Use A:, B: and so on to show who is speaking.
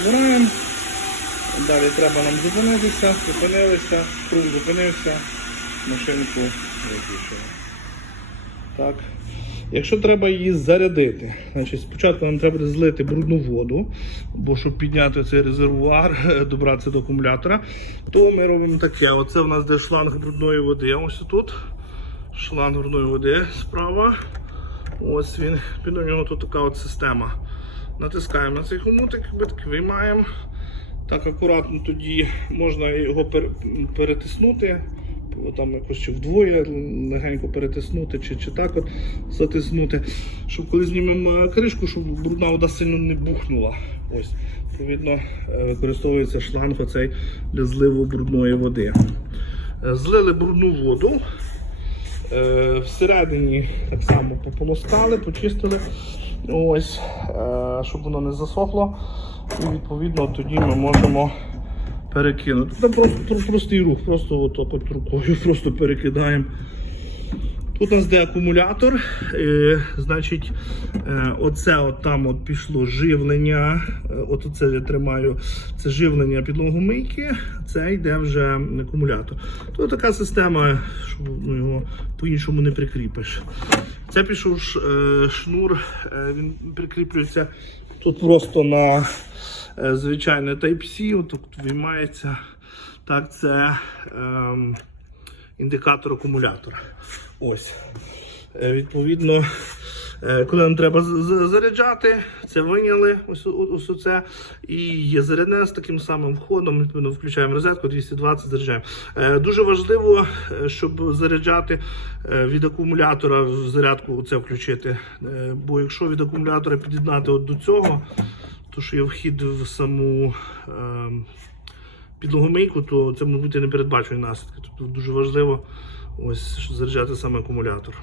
A: Обираємо. Далі треба нам зупинитися, зупинилися, круг зупинився, машинку виключили. Так. Якщо треба її зарядити, значить спочатку нам треба буде злити брудну воду, бо щоб підняти цей резервуар, добратися до акумулятора, то ми робимо таке. Оце в нас де шланг брудної води. Ось тут. Шланг брудної води справа. Ось він. Під нього тут така от система. Натискаємо на цей хомутик, виймаємо. Так акуратно тоді можна його перетиснути, там якось чи вдвоє легенько перетиснути, чи, чи так от затиснути, щоб коли знімемо е, кришку, щоб брудна вода сильно не бухнула. Ось, відповідно, е, використовується шланг оцей для зливу брудної води. Е, Злили брудну воду. Всередині так само пополоскали, почистили, ось, е, щоб воно не засохло. І відповідно тоді ми можемо перекинути. Це просто простий рух, просто отак от рукою просто перекидаємо. Тут у нас де акумулятор, е, значить, е, оце от там от пішло живлення. От оце я тримаю. Це живлення підлогомийки, це йде вже акумулятор. Тут така система, що ну, його по-іншому не прикріпиш. Це пішов е, шнур, е, він прикріплюється тут просто на е, звичайне Type-C, отут виймається. Так, це. ем, індикатор акумулятора. Ось. Відповідно, коли нам треба заряджати, це виняли ось, ось оце. І є зарядне з таким самим входом. Відповідно, включаємо розетку 220, заряджаємо. Е, Дуже важливо, е, щоб заряджати е, від акумулятора в зарядку це включити. Е, Бо якщо від акумулятора під'єднати до цього, то що є вхід в саму. ем, підлогомийку, то це можуть бути непередбачені наслідки. Тобто дуже важливо ось заряджати саме акумулятор.